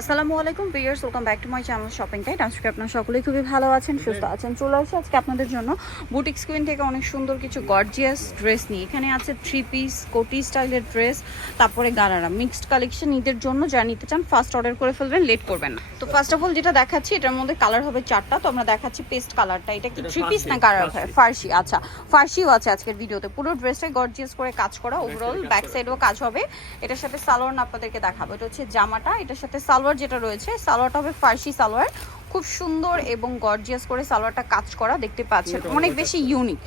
আসসালামু আলাইকুম viewers welcome back to my channel shopping tight আজকে আপনারা সকলেই খুবই ভালো আছেন সুস্থ আছেন চলে আসছে আজকে আপনাদের জন্য বুটিক স্কুইন থেকে অনেক সুন্দর কিছু গর্জিয়াস ড্রেস নিয়ে। এখানে আছে থ্রি পিস কোটি স্টাইলের ড্রেস তারপরে গারারা মিক্সড কালেকশন ঈদের জন্য যা নিতে চান ফার্স্ট অর্ডার করে ফেলবেন লেট করবেন না। তো ফার্স্ট অফ অল যেটা দেখাচ্ছি এটার মধ্যে কালার হবে চারটা তো আমরা দেখাচ্ছি পেস্ট কালারটা এটা কি থ্রি পিস না গারারা? ফার্সি। ফার্সি আচ্ছা। ফার্সিও আছে আজকের ভিডিওতে। পুরো ড্রেসটাই গর্জিয়াস করে কাজ করা ওভারঅল ব্যাক। সাইডেও কাজ হবে। এটার সাথে সালোয়ার না আপনাদেরকে দেখাবো। এটা হচ্ছে জামাটা এটার সাথে সালোয়ার যেটা রয়েছে সালোয়ারটা হবে ফার্সি সালোয়ার। খুব সুন্দর এবং গর্জিয়াস করে সালোয়ারটা কাজ করা দেখতে পাচ্ছেন। অনেক বেশি ইউনিক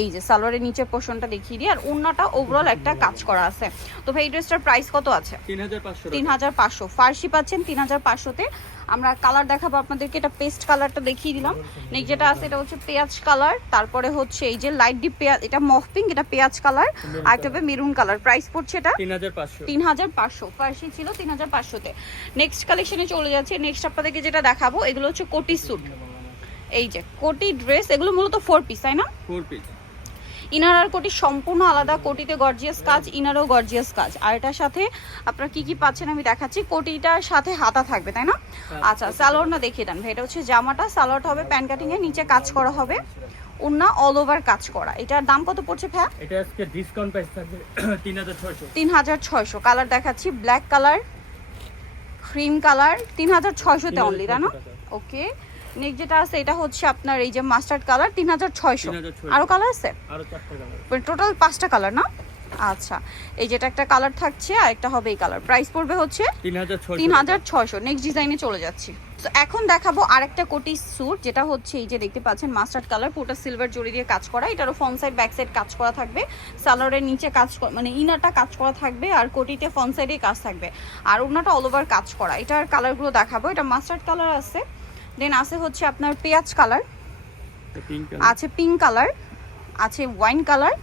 এই যে সালোয়ারের নিচের পোর্শনটা দেখিয়ে দিই আর ওন্নাটা ওভারঅল একটা কাজ করা আছে। তো ভাই এই ড্রেসটার প্রাইস কত আছে? তিন হাজার পাঁচশো ফার্সি পাচ্ছেন তিন হাজার পাঁচশোতে আমরা কালার দেখাবো আপনাদেরকে এটা পেস্ট কালারটা দেখিয়ে দিলাম। নেক্সট যেটা আছে এটা হচ্ছে পেঁয়াজ কালার তারপরে হচ্ছে এই যে লাইট ডিপ পেঁয়াজ এটা মফ পিঙ্ক এটা পেঁয়াজ কালার আর একটা হবে মেরুন কালার প্রাইস পড়ছে এটা তিন হাজার পাঁচশো। তিন হাজার পাঁচশো। ফার্সি ছিল তিন হাজার পাঁচশোতে নেক্সট কালেকশনে চলে যাচ্ছে। নেক্সট আপনাদেরকে যেটা দেখাবো এগুলো হচ্ছে কোটি স্যুট। এই যে কোটি ড্রেস এগুলো মূলত ফোর পিস তাই না? ফোর পিস ইনার আর কোটি সম্পূর্ণ আলাদা কোটিতে গর্জিয়াস কাজ ইনারও গর্জিয়াস কাজ। আর এটার সাথে আপনারা কি কি পাচ্ছেন আমি দেখাচ্ছি। কোটিটার সাথে হাতা থাকবে তাই না? আচ্ছা সালোয়ার না দেখিয়ে দেন এটা হচ্ছে জামাটা সালোয়ারটা হবে প্যান কাটিং এর নিচে কাজ করা হবে। ওন্না অল ওভার কাজ করা। এটার দাম কত পড়ছে ভ্যা এটা আজকে ডিসকাউন্ট প্রাইস থাকবে তিন হাজার ছয়শো। তিন হাজার ছয়শো। কালার দেখাচ্ছি ব্ল্যাক কালার ক্রিম কালার তিন হাজার ছয়শোতে অনলি তাই না? ওকে। নেক্সট যেটা আছে এটা হচ্ছে আপনার এই যে মাস্টার্ড কালার তিন হাজার ছয়শো। 3600 আরও কালার আছে? আরও কালার টোটাল পাঁচটা কালার না? আচ্ছা এই যেটা একটা কালার থাকছে আর একটা হবে এই কালার। প্রাইস পড়বে হচ্ছে তিন হাজার ছয়শো নেক্সট ডিজাইনে চলে যাচ্ছি। তো এখন দেখাবো আরেকটা কোটি স্যুট যেটা হচ্ছে এই যে দেখতে পাচ্ছেন মাস্টার্ড কালার পুরোটা সিলভার জড়ি দিয়ে কাজ করা। এটারও ফ্রন্ট সাইড ব্যাক সাইড কাজ করা থাকবে। সালোয়ারের নিচে কাজ মানে ইনারটা কাজ করা থাকবে আর কোটিতে ফ্রন্ট সাইডে কাজ থাকবে। আর ওনাটা অল ওভার কাজ করা। এটার কালারগুলো দেখাবো। এটা মাস্টার্ড কালার আছে। দেন আছে হচ্ছে আপনার পেঁয়াজ কালার আছে পিঙ্ক কালার আছে ওয়াইন কালার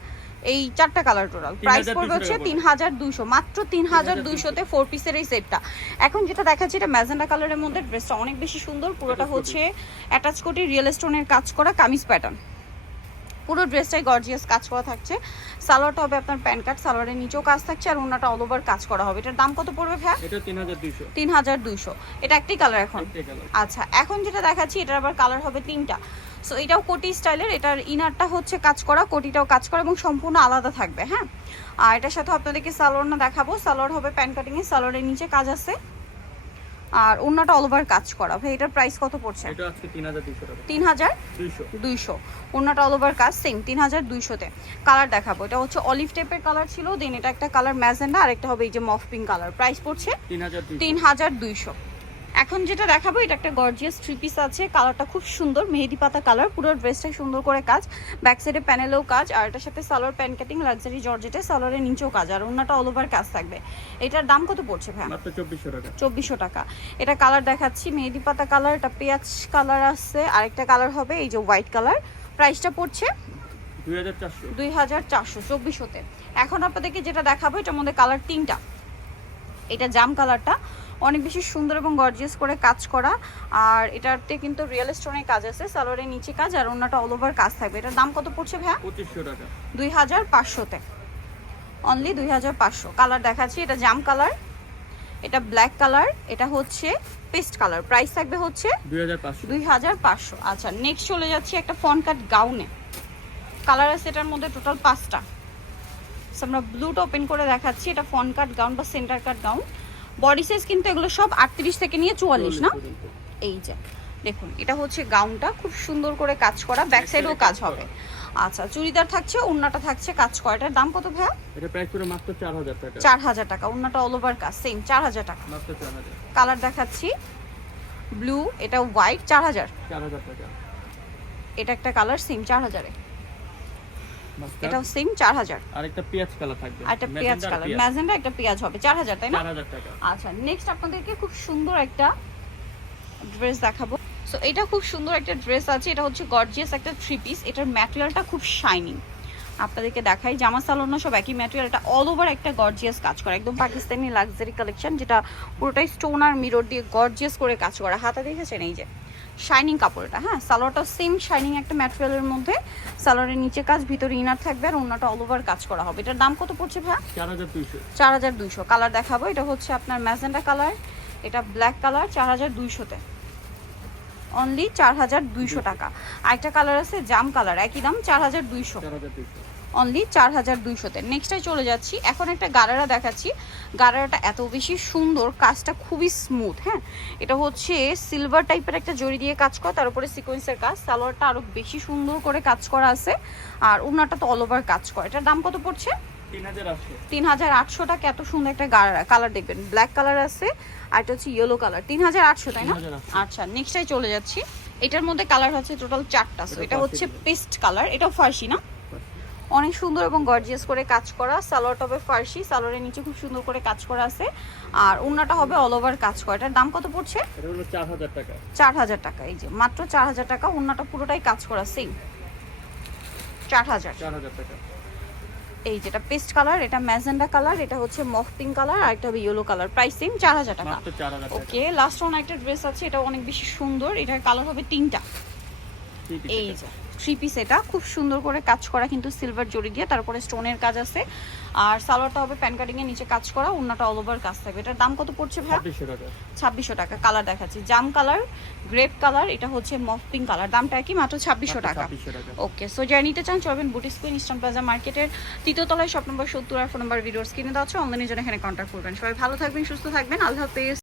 এই চারটা কালার টোটাল প্রাইস পড়বে হচ্ছে তিন হাজার দুইশো। মাত্র তিন হাজার দুইশোতে ফোর পিসের এই সেটটা এখন যেটা দেখাচ্ছি এটা ম্যাজেন্ডা কালারের মধ্যে ড্রেসটা অনেক বেশি সুন্দর। পুরোটা হচ্ছে অ্যাটাচ কোটি রিয়েল স্টোনের কাজ করা কামিজ প্যাটার্ন পুরো ড্রেসটাই গর্জিয়াস কাজ করা থাকছে। সালোয়ারটা হবে আপনার প্যান কার্ড সালোয়ারের নিচেও কাজ থাকছে আর ওনাটা অল ওভার কাজ করা হবে। এটার দাম কত পড়বে ভ্যা এটা তিন হাজার দুইশো। তিন হাজার দুইশো। এটা একটি কালার এখন? আচ্ছা এখন যেটা দেখাচ্ছি এটার আবার কালার হবে তিনটা। সো এটাও কোটি স্টাইলের এটার ইনারটা হচ্ছে কাজ করা কোটিটাও কাজ করা এবং সম্পূর্ণ আলাদা থাকবে হ্যাঁ? আর এটার সাথে আপনাদেরকে সালোয়ার না দেখাবো। সালোয়ার হবে প্যান কাটিং এ সালোয়ারের নিচে কাজ আছে। আর অন্যটা অল ওভার কাজ করা। ভাই এটার প্রাইস কত পড়ছে? এটা আজকে 3200 টাকা। 3200 200 অন্যটা অল ওভার কাজ সেম 3200 তে কালার দেখাবো। এটা হচ্ছে অলিভ টাইপের কালার ছিল দেন এটা একটা কালার ম্যাজেন্ডা আর একটা হবে এই যে মফ পিঙ্ক কালার প্রাইস পড়ছে 3200 3200 এখন যেটা দেখাবো এটা একটা গর্জিয়াস থ্রি পিস আছে। কালারটা খুব সুন্দর মেহেদি পাতা কালার পুরো ড্রেসটাই সুন্দর করে কাজ। ব্যাক সাইডে প্যানেলেও কাজ আর এটার সাথে সালোয়ার প্যান কাটিং লাক্সারি জর্জেটে সালোয়ারের নিচেও কাজ আর অন্যটা অল ওভার কাজ থাকবে। এটার দাম কত পড়ছে ভাই মাত্র চব্বিশশো টাকা। চব্বিশশো টাকা। এটা কালার দেখাচ্ছি মেহেদি পাতা কালার এটা পেঁয়াজ কালার আছে। আরেকটা কালার হবে এই যে হোয়াইট কালার প্রাইসটা পড়ছে দুই হাজার চারশো। চব্বিশশোতে। এখন আপনাদেরকে যেটা দেখাবো এটার মধ্যে কালার তিনটা। এটা জাম কালারটা অনেক বেশি সুন্দর এবং গর্জিয়াস করে কাজ করা। আর এটাতে কিন্তু রিয়েল স্টোনের কাজ আছে সালোয়ারের নিচে কাজ আর অন্যটা অল ওভার কাজ থাকবে। এটার দাম কত পড়ছে ভাইয়া? পঁচিশশো টাকা। দুই হাজার পাঁচশোতে। অনলি দুই হাজার পাঁচশো। কালার দেখাচ্ছি এটা জাম কালার এটা ব্ল্যাক কালার এটা হচ্ছে পেস্ট কালার প্রাইস থাকবে হচ্ছে দুই হাজার পাঁচশো। আচ্ছা নেক্সট চলে যাচ্ছি একটা ফন কাট গাউনে কালার আছে এটার মধ্যে টোটাল পাঁচটা। আমরা ব্লুটা ওপেন করে দেখাচ্ছি এটা ফন কাট গাউন বা centre cut gown body size কিন্তু এগুলো সব আটত্রিশ থেকে নিয়ে চুয়াল্লিশ না? এই যে দেখুন এটা হচ্ছে গাউনটা খুব সুন্দর করে কাজ করা ব্যাক সাইডেও কাজ হবে। আচ্ছা চুড়িদার থাকছে ওন্নাটা থাকছে কাজ করা। এটার দাম কত ভাইয়া? এটা প্রাইস করে মাত্র চার হাজার টাকা। চার হাজার টাকা ওন্নাটা অল ওভার কাজ সেম চার হাজার টাকা। মাত্র চার হাজার। কালার দেখাচ্ছি ব্লু এটা হোয়াইট চার হাজার। চার হাজার টাকা। এটা একটা কালার সেম চার হাজারে। মাস্টার এটাও সেম চার হাজার। আরেকটা পেঁয়াজ কালার থাকবে। আর একটা পেঁয়াজ। কালার ম্যাজেন্ডা একটা পেঁয়াজ হবে চার হাজার তাই না? চার হাজার টাকা। আচ্ছা নেক্সট আপনাদেরকে খুব সুন্দর একটা ড্রেস দেখাবো। সো এটা খুব সুন্দর একটা ড্রেস আছে এটা হচ্ছে গর্জিয়াস একটা থ্রি পিস এটার ম্যাটেরিয়ালটা খুব শাইনিং আপনাদেরকে দেখাই জামা সালোনা সব একই ম্যাটেরিয়াল এটা অল ওভার একটা গর্জিয়াস কাজ করা। একদম পাকিস্তানি লাক্সারি কালেকশন যেটা পুরোটাই স্টোন আর মিরর দিয়ে গর্জিয়াস করে কাজ করা। হাতে দেখেছেন এই যে। শাইনিং কাপড়টা হ্যাঁ? সালোয়ারটা সেম শাইনিং একটা ম্যাটেরিয়ালের মধ্যে। সালোয়ারের নিচে কাজ ভিতরে ইনার থাকবে আর অন্যটা অল ওভার কাজ করা হবে। এটার দাম কত পড়ছে ভাই চার হাজার দুইশো। কালার দেখাবো। এটা হচ্ছে আপনার ম্যাজেন্ডা কালার এটা ব্ল্যাক কালার চার হাজার দুইশোতে। অনলি চার হাজার দুইশো টাকা। আরেকটা কালার আছে জাম কালার একই দাম চার হাজার দুইশো। অনলি চার হাজার দুইশোতে নেক্সটে চলে যাচ্ছি। এখন একটা গারারা দেখাচ্ছি। গারারাটা এত বেশি সুন্দর কাজটা খুবই স্মুথ হ্যাঁ? এটা হচ্ছে সিলভার টাইপের একটা জড়ি দিয়ে কাজ করা তার উপরে সিকোয়েন্সের কাজ। সালোয়ারটা আরও বেশি সুন্দর করে কাজ করা আছে। আর ওনাটা তো অল ওভার কাজ করা। এটার দাম কত পড়ছে? তিন হাজার আটশো। টাকা। এত সুন্দর একটা কালার দেখবেন। ব্ল্যাক কালার আছে আর এটা হচ্ছে ইয়েলো কালার তিন হাজার আটশো তাই না? আচ্ছা নেক্সটাই চলে যাচ্ছি। এটার মধ্যে কালার হচ্ছে টোটাল চারটা। সো এটা হচ্ছে পেস্ট কালার এটাও ফার্সি না? অনেক সুন্দর এবং গর্জিয়াস করে কাজ করা। সালোয়ার হবে ফার্সি সালোয়ারের নিচে খুব সুন্দর করে কাজ করা আছে। আর ওনাটা হবে অল ওভার কাজ করা। এটার দাম কত পড়ছে? চার হাজার টাকা। এই যে মাত্র চার হাজার টাকা। ওনাটা পুরোটাই কাজ করা সেম চার হাজার। টাকা। এই যেটা পেস্ট কালার এটা ম্যাজেন্ডা কালার এটা হচ্ছে মফ পিঙ্ক কালার আর একটা হবে ইয়েলো কালার প্রাইস সেম চার হাজার টাকা। ওকে লাস্ট ওয়ান একটা ড্রেস আছে এটা অনেক বেশি সুন্দর। এটার কালার হবে তিনটা। এই। যে। থ্রি পিস এটা। খুব সুন্দর করে কাজ করা কিন্তু সিলভার জড়ি দিয়ে তারপরে স্টোনের কাজ আছে। আর সালোয়ারটা হবে প্যান কাটিং এর নিচে কাজ করা অন্যটা অল ওভার কাজ থাকবে। এটার দাম কত পড়ছে ভাই ছাব্বিশশো টাকা। কালার দেখাচ্ছি। জাম কালার গ্রেপ কালার এটা হচ্ছে মফ পিঙ্ক কালার দামটা কি মাত্র ছাব্বিশশো টাকা। ওকে সো যারা নিতে চান চলবেন বুটি স্কুইন ইস্টার্ন প্লাজা মার্কেটের তৃতীয় তলায় শপ নম্বর সত্তর আর ফোন নম্বর ভিডিওস কিনে দেওয়া আছে। অনলাইনের জন্য এখানে কন্ট্যাক্ট করবেন। সবাই ভালো থাকবেন সুস্থ থাকবেন। আল্লাহ হাফেজ।